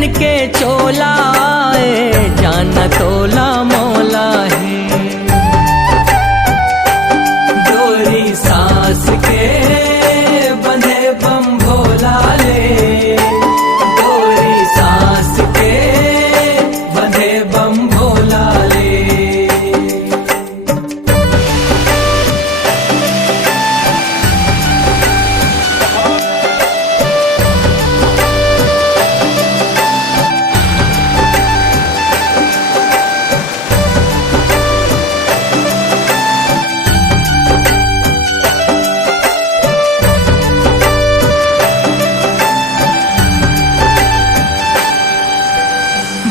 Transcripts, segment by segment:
तन के चोला जाना तोला मौला है। डोरी सांस के बंधे बम भोला ले, डोरी सांस के बंधे बम भोला ले।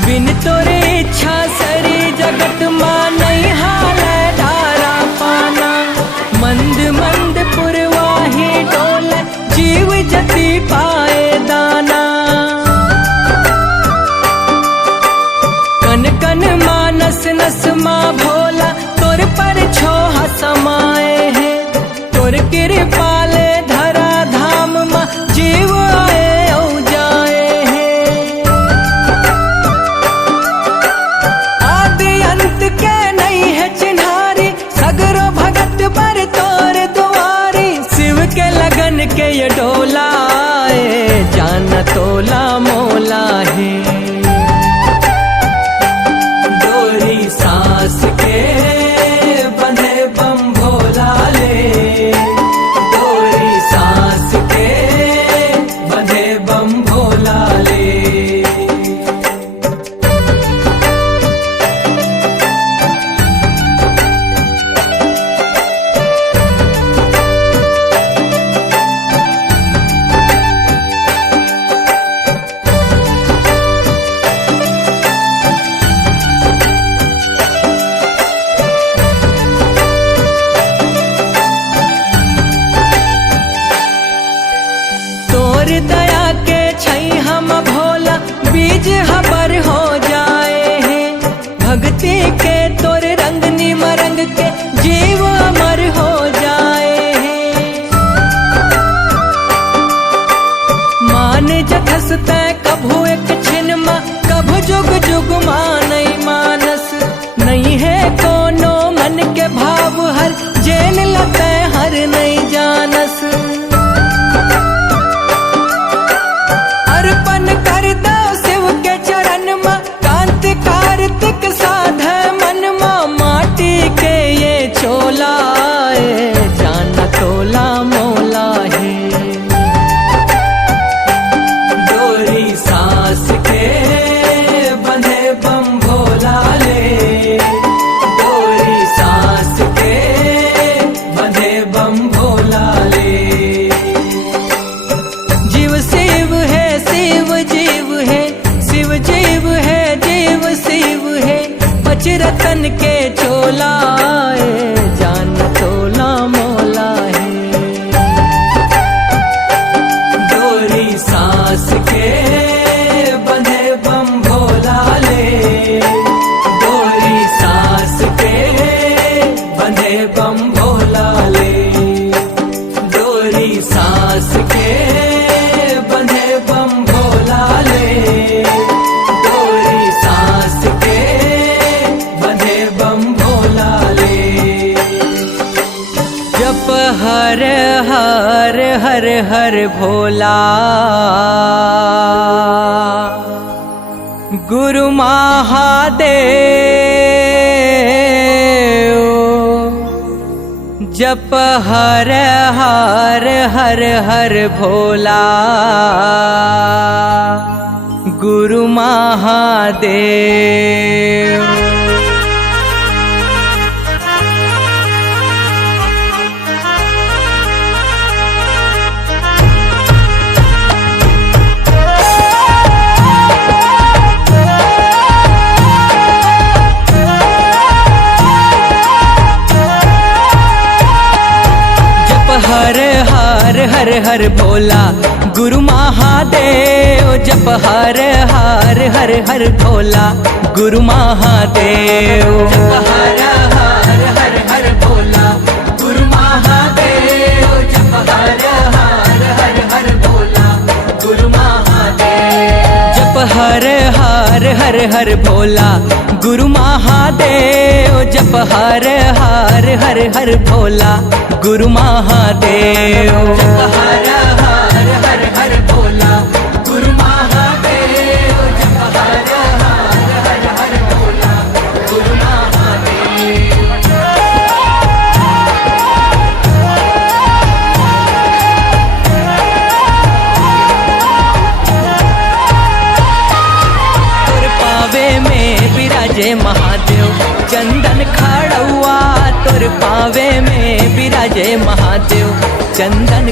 बिन तोरे इच्छा सरी जगत मां नहीं हाल धारा पाना। मंद मंद पुरवाही डोल जीव जति पाए दाना। कन कन मानस नस मां भोला तोर पर छोहा समाए है। तोर कृपाले धरा धाम मां जीव आए औ जाए है। आदि अंत के नहीं है चिन्हारी, सगरो भगत पर तोर दुआरी। शिव के लगन के ये डोला जाना तोला मोला है। डोरी सांस के बंधे बम भोला ले, डोरी सांस के बंधे बम भोला ले। तोर दया के छई हम भोला बीज हबर हो जाए हैं। भक्ति के तोर रंग निमरंग के जीव अमर हो जाए हैं। मान जथस तय कभू एक छिन मां, कभू जुग जुग मानई मानस। नहीं है कोनो मन के भाव हर, जेन लते हर नहीं जानस। अर्पण कर दो शिव के चरण मां, कांत कार्तिक साध मन मां। माटी के ये चोला जाना तोला मोला है। डोरी सांस के बंधे बम भोला ले, डोरी सांस के बंधे बम भोला ले। जीव शिव है शिव जीव है, शिव जीव है जीव शिव है। पच रतन के चोला जान तोला मोला है। डोरी सांस के बंधे बम भोला ले, डोरी सांस के बंधे बम भोला ले। डोरी सांस के बंधे बम भोला ले, डोरी सांस के बंधे बम भोला ले। जप हर हर हर हर भोला, गुरु महादेव। जप हर हर हर हर भोला, गुरु महादेव। हर हर हर हर भोला गुरु महादेव। जप हर हर हर हर भोला गुरु महादेव। जप हर हर हर हर भोला गुरु महादेव। जप हर हर हर हर भोला गुरु महादेव। जप हर हर हर भोला गुरु महादेव जप हर हर हर हर भोला गुरु महादेव जप हर हर हर हर भोला गुरु महादेव जप हर हर हर हर भोला गुरु महादेव। तुर पावे में विराजे महादेव चंदन खड़ुआ तुर पावे में विराजे महादेव चंदन